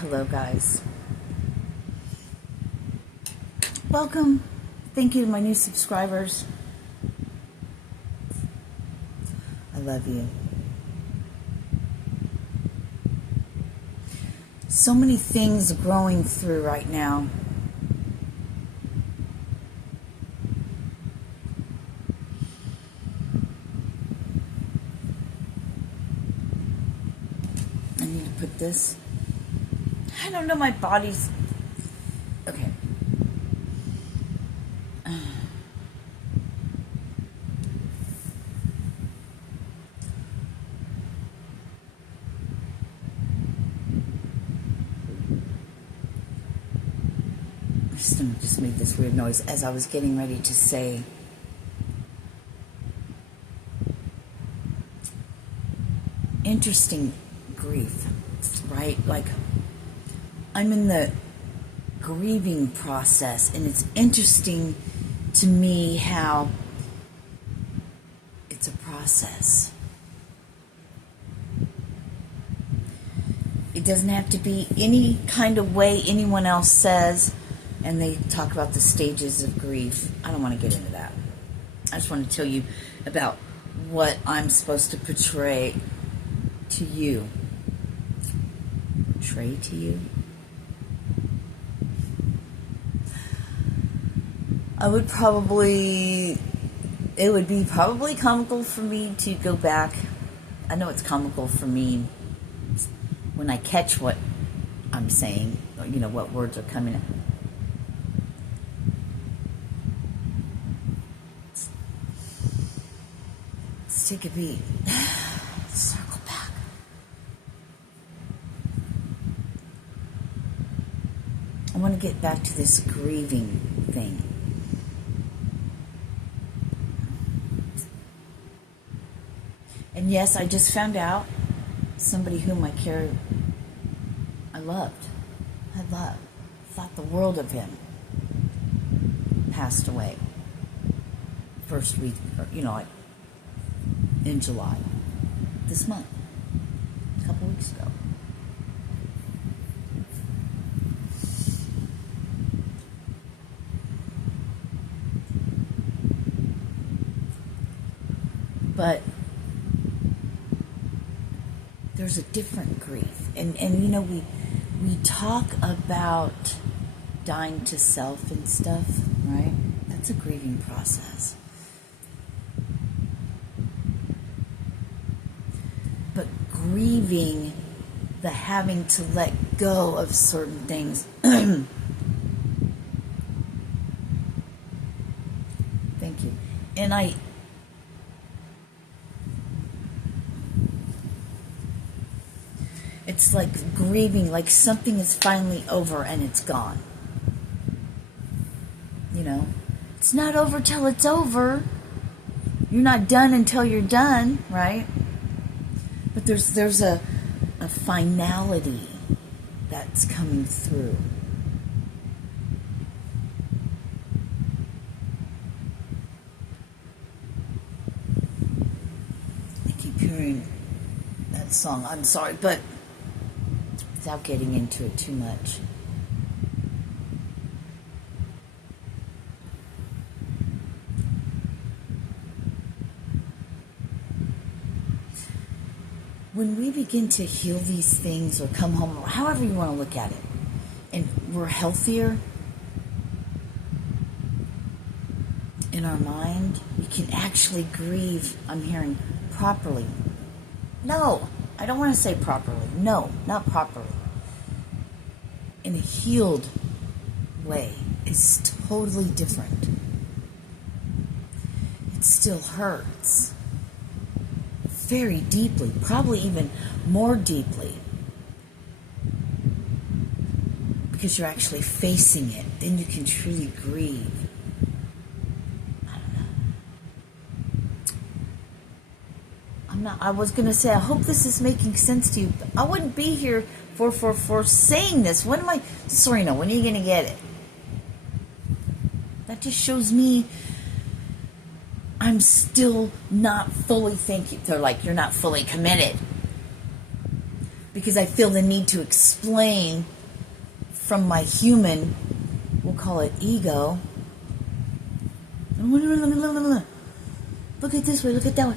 Hello, guys. Welcome. Thank you to my new subscribers. I love you. So many things growing through right now. I need to put this. I don't know, my body's... Okay. My stomach just made this weird noise as I was getting ready to say... Interesting grief, right? Like, I'm in the grieving process, and it's interesting to me how it's a process. It doesn't have to be any kind of way anyone else says, and they talk about the stages of grief. I don't want to get into that. I just want to tell you about what I'm supposed to portray to you. Portray to you? It would be probably comical for me to go back. I know it's comical for me when I catch what I'm saying, or, you know, what words are coming out. Let's take a beat. Circle back. I want to get back to this grieving thing. And yes, I just found out somebody whom I loved, thought the world of him, passed away. First week, in July, this month, a couple weeks ago. But there's a different grief. And we talk about dying to self and stuff, right? That's a grieving process. But grieving the having to let go of certain things. Thank you. And it's like grieving, like something is finally over and it's gone. You know, it's not over till it's over. You're not done until you're done, right? But there's a finality that's coming through. I keep hearing that song. I'm sorry, but without getting into it too much. When we begin to heal these things or come home, or however you want to look at it, and we're healthier in our mind, we can actually grieve, I'm hearing, properly. No, I don't want to say properly. No, not properly. In a healed way. It's totally different. It still hurts. Very deeply, probably even more deeply. Because you're actually facing it. Then you can truly grieve. I was going to say, I hope this is making sense to you. I wouldn't be here for saying this. Sirena, when are you going to get it? That just shows me I'm still not fully thinking. They're like, you're not fully committed. because I feel the need to explain from my human, we'll call it ego. Look at this way, look at that way.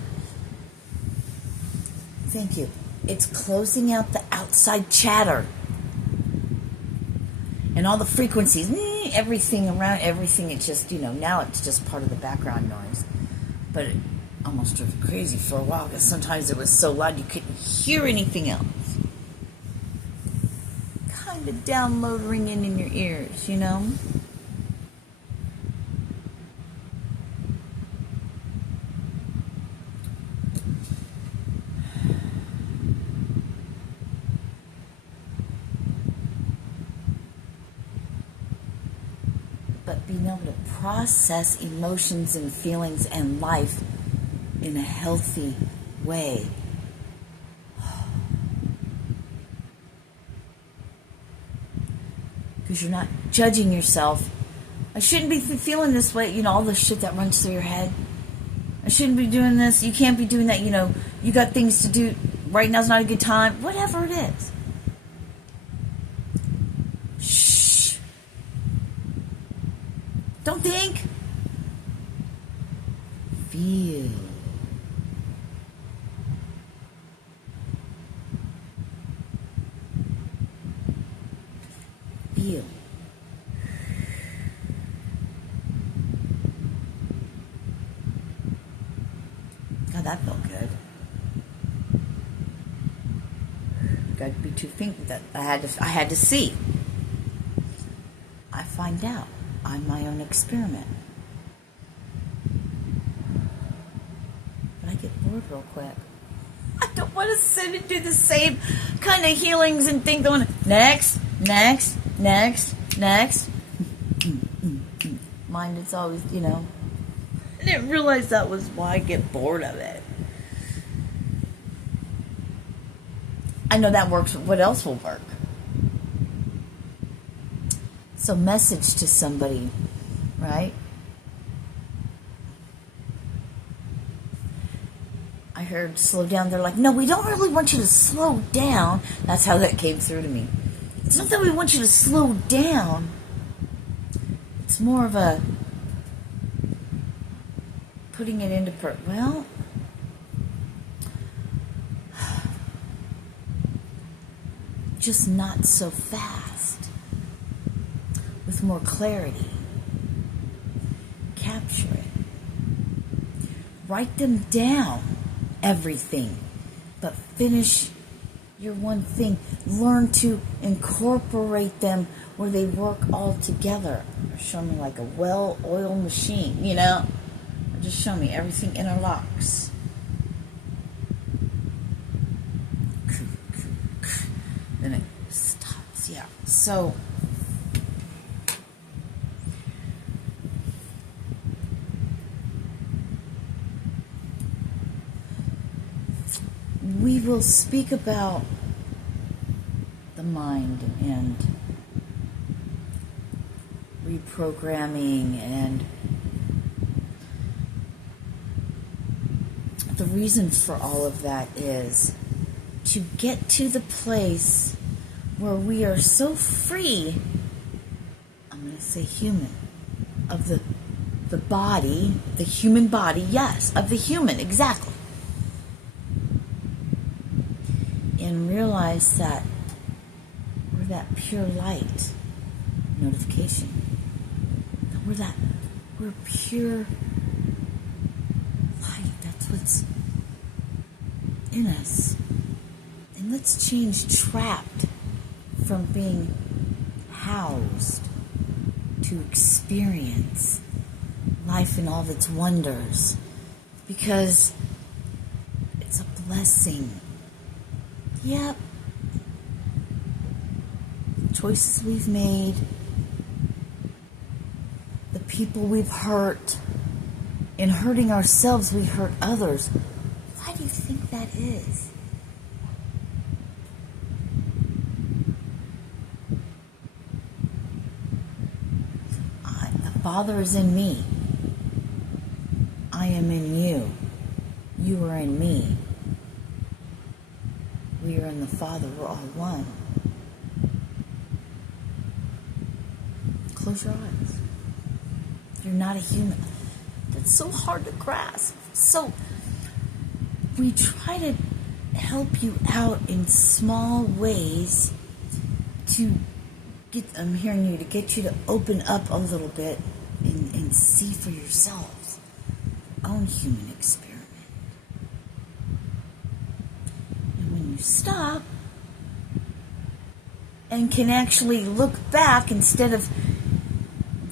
Thank you. It's closing out the outside chatter. And all the frequencies, everything around, everything, it's just, now it's just part of the background noise. But it almost drove me crazy for a while, because sometimes it was so loud you couldn't hear anything else. Kind of downloading in your ears, But being able to process emotions and feelings and life in a healthy way. Because you're not judging yourself. I shouldn't be feeling this way, all the shit that runs through your head. I shouldn't be doing this. You can't be doing that, you got things to do. Right now's not a good time. Whatever it is. Shh. Don't think. Feel. Feel. God, that felt good. Got to be two fingers that I had to see. I find out. I'm my own experiment. But I get bored real quick. I don't want to sit and do the same kind of healings and think going, next. Mind is always, I didn't realize that was why I get bored of it. I know that works, but what else will work? So message to somebody, right? I heard slow down. They're like, no, we don't really want you to slow down. That's how that came through to me. It's not that we want you to slow down. It's more of a putting it into just not so fast. With more clarity. Capture it. Write them down, everything. But finish your one thing. Learn to incorporate them where they work all together. Show me like a well-oiled machine, Just show me everything interlocks. Then it stops, yeah. So we will speak about the mind and reprogramming, and the reason for all of that is to get to the place where we are so free, I'm going to say human, of the body, the human body, yes, of the human, exactly. And realize that we're that pure light, notification. We're pure light. That's what's in us. And let's change trapped from being housed to experience life in all of its wonders. Because it's a blessing. Yep. The choices we've made, the people we've hurt, in hurting ourselves, we hurt others. Why do you think that is? The Father is in me. I am in you. You are in me. We we are in the Father. We're all one. Close your eyes. You're not a human. That's so hard to grasp. So we try to help you out in small ways to get, I'm hearing you, to get you to open up a little bit and see for yourselves your own human experiment. And when you stop and can actually look back instead of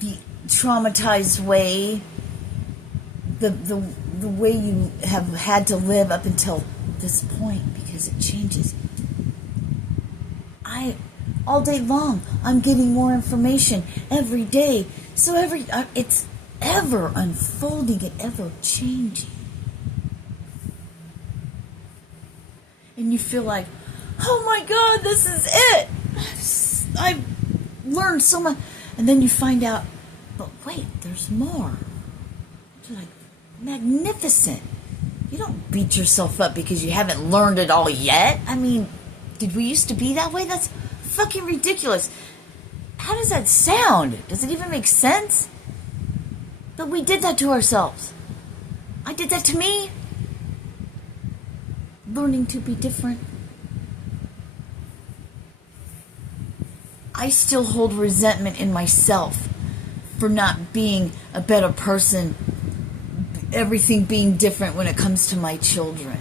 the traumatized way, the way you have had to live up until this point, because it changes. All day long, I'm getting more information every day. So it's ever unfolding and ever changing. And you feel like, oh my God, this is it. I've learned so much. And then you find out, but wait, there's more. You're like, magnificent. You don't beat yourself up because you haven't learned it all yet. I mean, did we used to be that way? That's fucking ridiculous. How does that sound? Does it even make sense? But we did that to ourselves. I did that to me. Learning to be different. I still hold resentment in myself for not being a better person, everything being different when it comes to my children.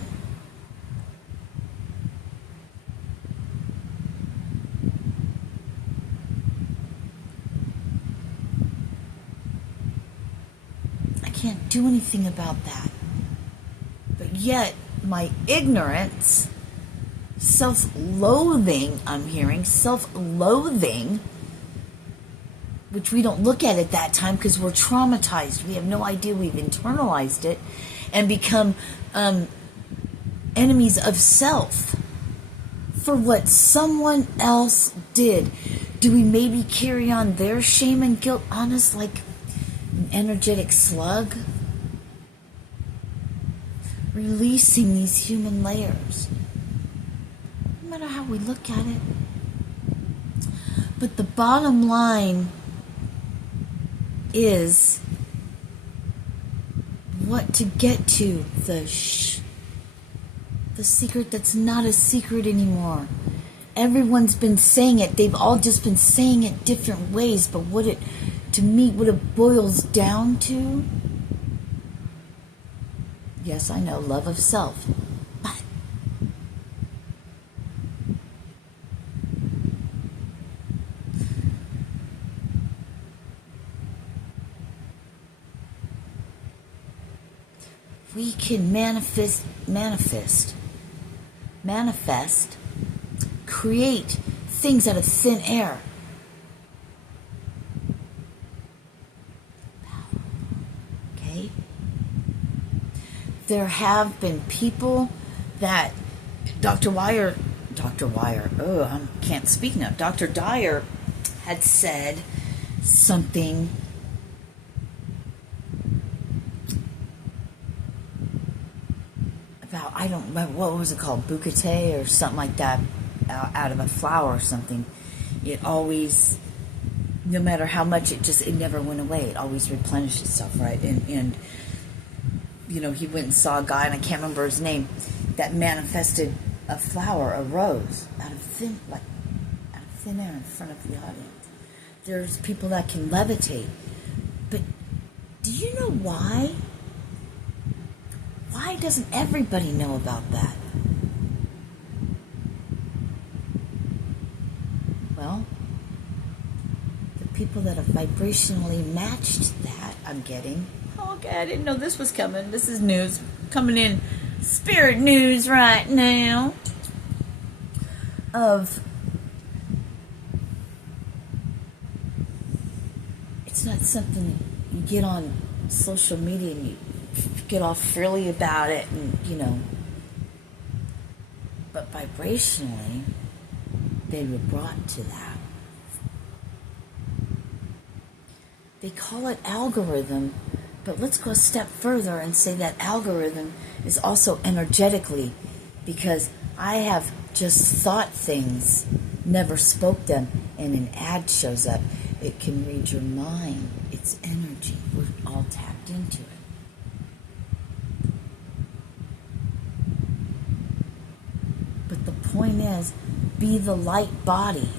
I can't do anything about that. But yet, my ignorance, self-loathing, I'm hearing, self-loathing, which we don't look at at that time because we're traumatized. We have no idea we've internalized it and become enemies of self for what someone else did. Do we maybe carry on their shame and guilt on us like an energetic slug? Releasing these human layers. No matter how we look at it. But the bottom line is what to get to, the secret that's not a secret anymore. Everyone's been saying it. They've all just been saying it different ways. But what it boils down to, yes, I know, love of self. But we can manifest, create things out of thin air. Okay? There have been people that Dr. Dyer, I can't speak now. Dr. Dyer had said something about, I don't remember, what was it called, bouquet or something like that, out of a flower or something. It always, no matter how much, it never went away. It always replenished itself, right? And you know, he went and saw a guy, and I can't remember his name, that manifested a flower, a rose, out of thin air in front of the audience. There's people that can levitate. But do you know why? Why doesn't everybody know about that? Well, the people that have vibrationally matched that, I'm getting. Oh, okay, I didn't know this was coming. This is news coming in. Spirit news right now. It's not something you get on social media and you get all frilly about it, and you know. But vibrationally, they were brought to that. They call it algorithm, but let's go a step further and say that algorithm is also energetically, because I have just thought things, never spoke them, and an ad shows up. It can read your mind. It's energy. We're all tapped into it. But the point is, be the light body.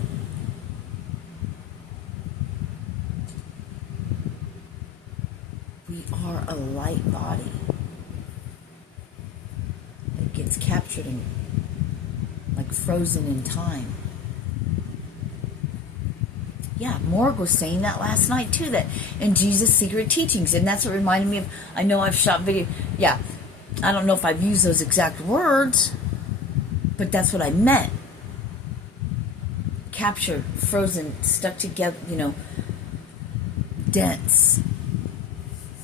We are a light body that gets captured in, like frozen in time. Yeah, Morg was saying that last night too, that in Jesus' secret teachings, and that's what reminded me of, I know I've shot video, yeah, I don't know if I've used those exact words, but that's what I meant. Captured, frozen, stuck together, dense.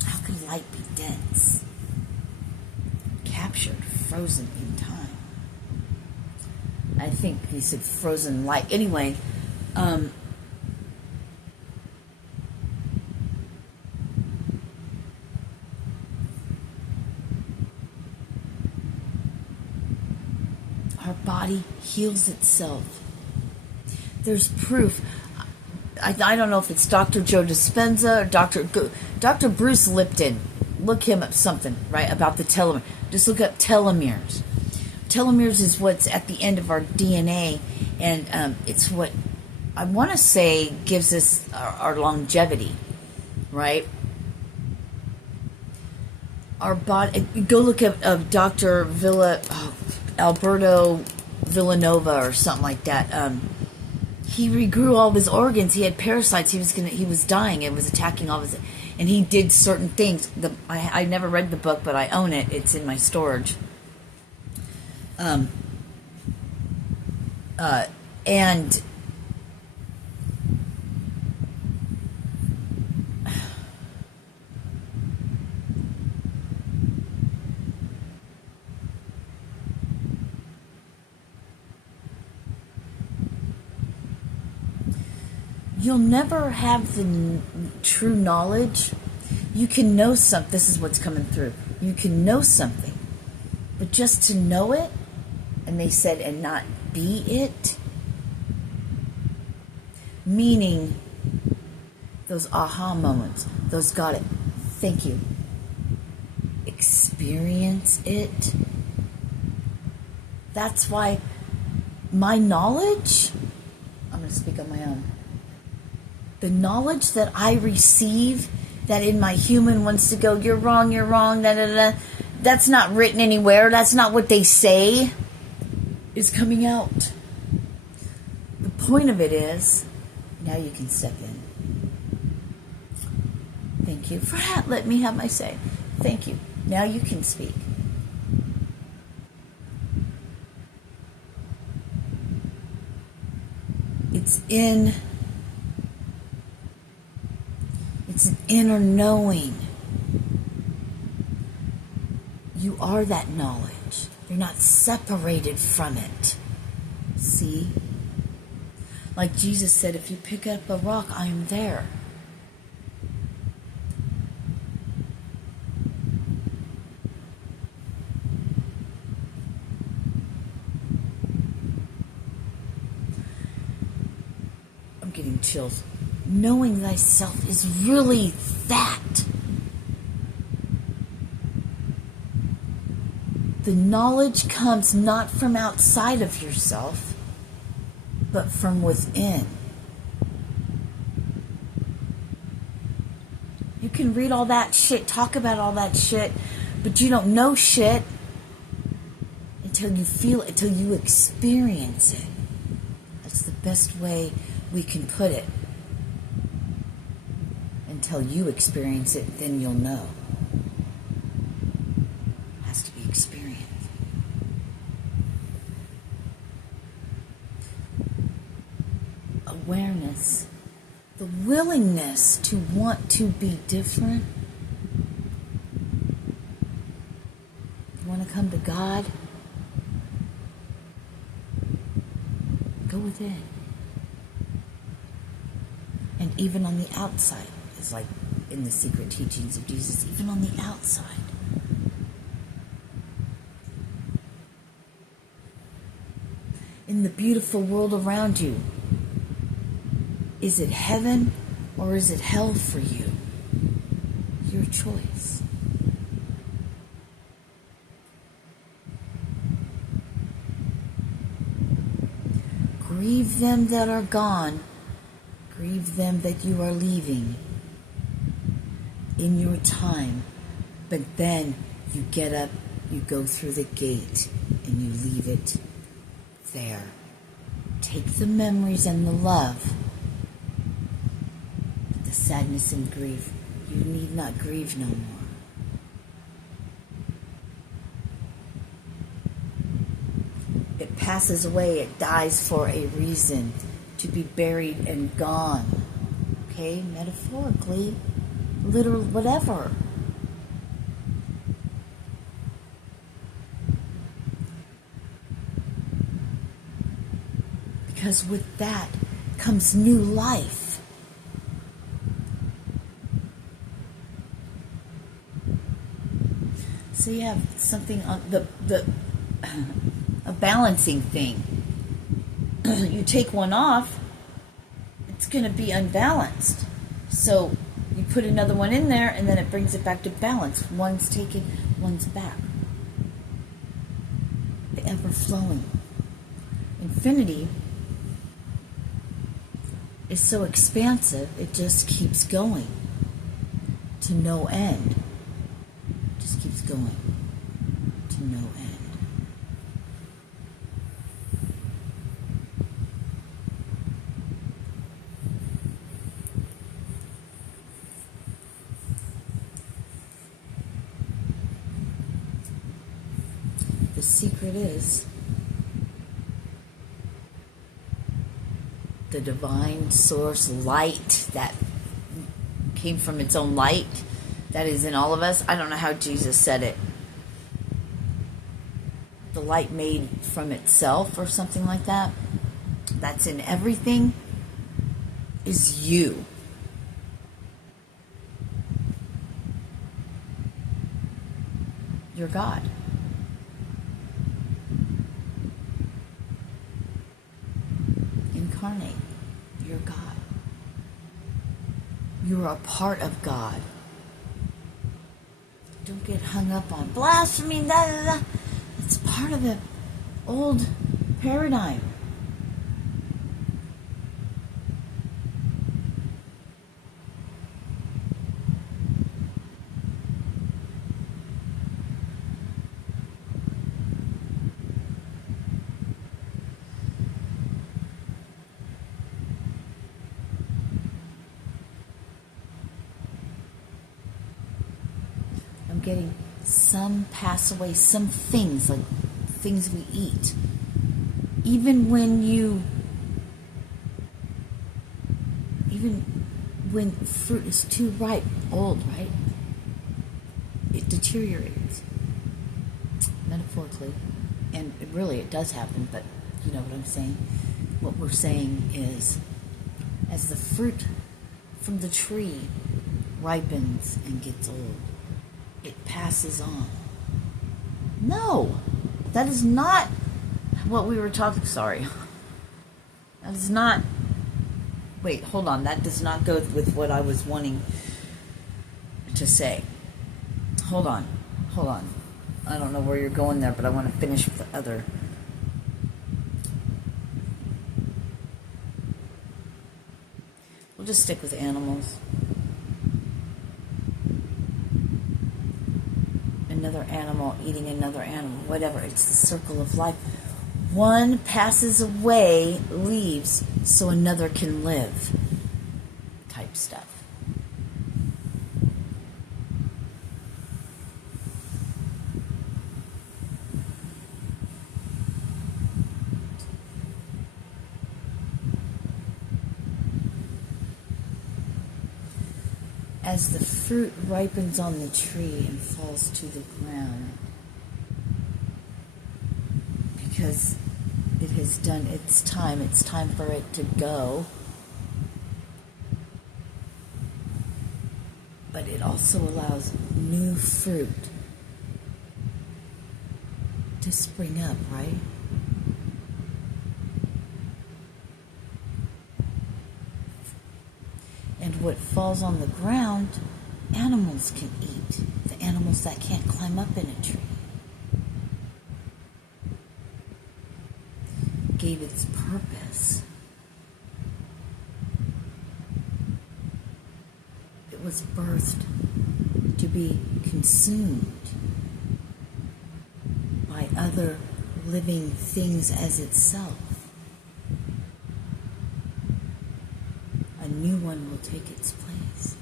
How can light be dense? Captured, frozen in time. I think he said frozen light. Anyway, our body heals itself. There's proof. I don't know if it's Dr. Joe Dispenza or Dr. Bruce Lipton. Look him up something, right, about the telomere. Just look up telomeres. Telomeres is what's at the end of our DNA, and it's what I want to say gives us our longevity, right? Our body. Go look up Dr. Alberto Villanova or something like that. He regrew all of his organs. He had parasites. He was dying. It was attacking all of his, and he did certain things. I never read the book, but I own it. It's in my storage. And you'll never have the true knowledge. You can know something. This is what's coming through. You can know something, but just to know it, and they said, and not be it, meaning those aha moments, those got it, thank you, experience it. That's why my knowledge, I'm going to speak on my own, the knowledge that I receive, that in my human wants to go, you're wrong, da, da, da, that's not written anywhere, that's not what they say, is coming out. The point of it is, now you can step in. Thank you for letting me have my say. Thank you. Now you can speak. It's an inner knowing. You are that knowledge. You're not separated from it. See? Like Jesus said, if you pick up a rock, I am there. I'm getting chills. Knowing thyself is really that. The knowledge comes not from outside of yourself, but from within. You can read all that shit, talk about all that shit, but you don't know shit until you feel it, until you experience it. That's the best way we can put it. Until you experience it, then you'll know. It has to be experienced. Awareness, the willingness to want to be different. You want to come to God? Go within. And even on the outside, is like in the secret teachings of Jesus, even on the outside. in the beautiful world around you. Is it heaven or is it hell for you? Your choice. Grieve them that are gone. Grieve them that you are leaving in your time. But then you get up, you go through the gate, and you leave it there. Take the memories and the love, but the sadness and grief, you need not grieve no more. It passes away, it dies for a reason, to be buried and gone. Okay, metaphorically, literal, whatever. Because with that comes new life. So you have something on a balancing thing. You take one off, it's going to be unbalanced. So you put another one in there, and then it brings it back to balance. One's taken, one's back. The ever-flowing. Infinity is so expansive, it just keeps going to no end. It just keeps going to no end. The secret is the divine source light that came from its own light that is in all of us. I don't know how Jesus said it. The light made from itself or something like that. That's in everything is you. You're God. Incarnate. You're God. You're a part of God. Don't get hung up on blasphemy. Da, da, da. It's part of the old paradigm. Getting some pass away, some things, like things we eat. Even when fruit is too ripe, old, right? It deteriorates, metaphorically. And it does happen, but you know what I'm saying? What we're saying is, as the fruit from the tree ripens and gets old, it passes on. No, that is not what we were talking. Sorry, that is not. Wait, hold on. That does not go with what I was wanting to say. Hold on. I don't know where you're going there, but I want to finish with the other. We'll just stick with animals. Another animal eating another animal, whatever. It's the circle of life. One passes away, leaves, so another can live. Type stuff. As the fruit ripens on the tree and falls to the ground, because it has done its time for it to go, but it also allows new fruit to spring up, right? And what falls on the ground, animals can eat. The animals that can't climb up in a tree. Gave its purpose. It was birthed to be consumed by other living things as itself. A new one will take its place.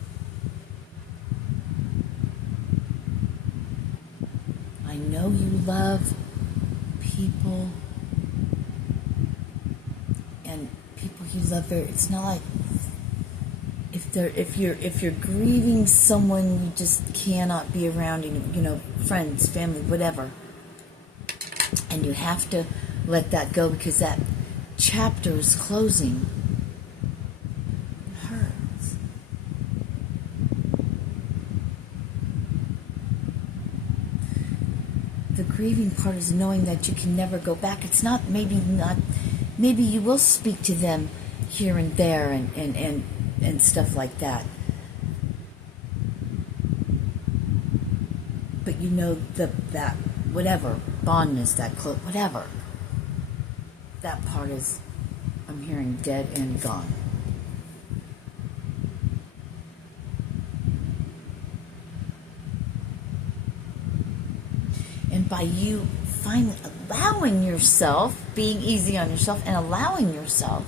I know you love people, and people you love very, it's not like if you're grieving someone you just cannot be around, friends, family, whatever, and you have to let that go because that chapter is closing. It hurts. The grieving part is knowing that you can never go back. It's not maybe you will speak to them here and there and stuff like that. But you know that whatever, bondness, that close, whatever. That part is, I'm hearing, dead and gone. And by you finally allowing yourself, being easy on yourself and allowing yourself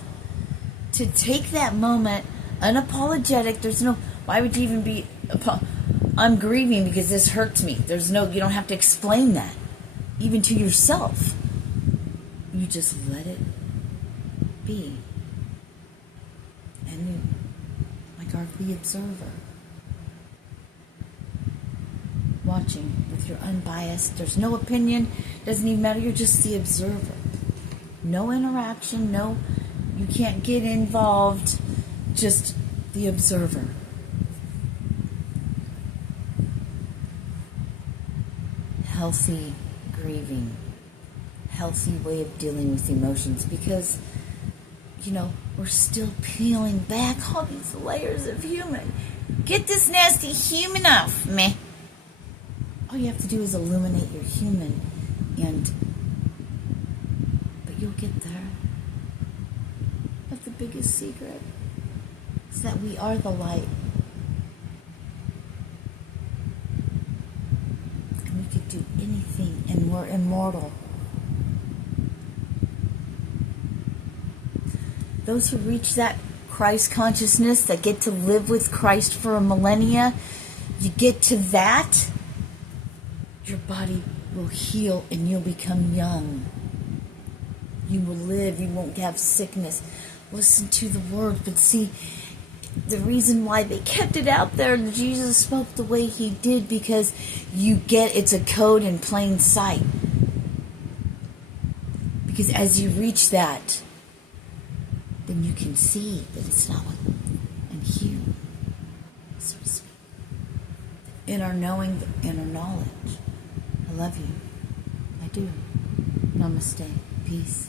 to take that moment unapologetic, there's no, why would you even be, I'm grieving because this hurts me. You don't have to explain that, even to yourself. You just let it be. And you, like, are the observer. Watching with your unbiased, there's no opinion, doesn't even matter, you're just the observer. No interaction, you can't get involved, just the observer. Healthy grieving, healthy way of dealing with emotions, because we're still peeling back all these layers of human. Get this nasty human off me. All you have to do is illuminate your human, but you'll get there. But the biggest secret is that we are the light. And we could do anything, and we're immortal. Those who reach that Christ consciousness, that get to live with Christ for a millennia, you get to that, your body will heal and you'll become young. You will live, you won't have sickness. Listen to the word, but see, the reason why they kept it out there and Jesus spoke the way he did, because it's a code in plain sight. Because as you reach that, then you can see that it's not what, and hear, so to speak. The inner knowing, the inner knowledge. I love you. I do. Namaste. Peace.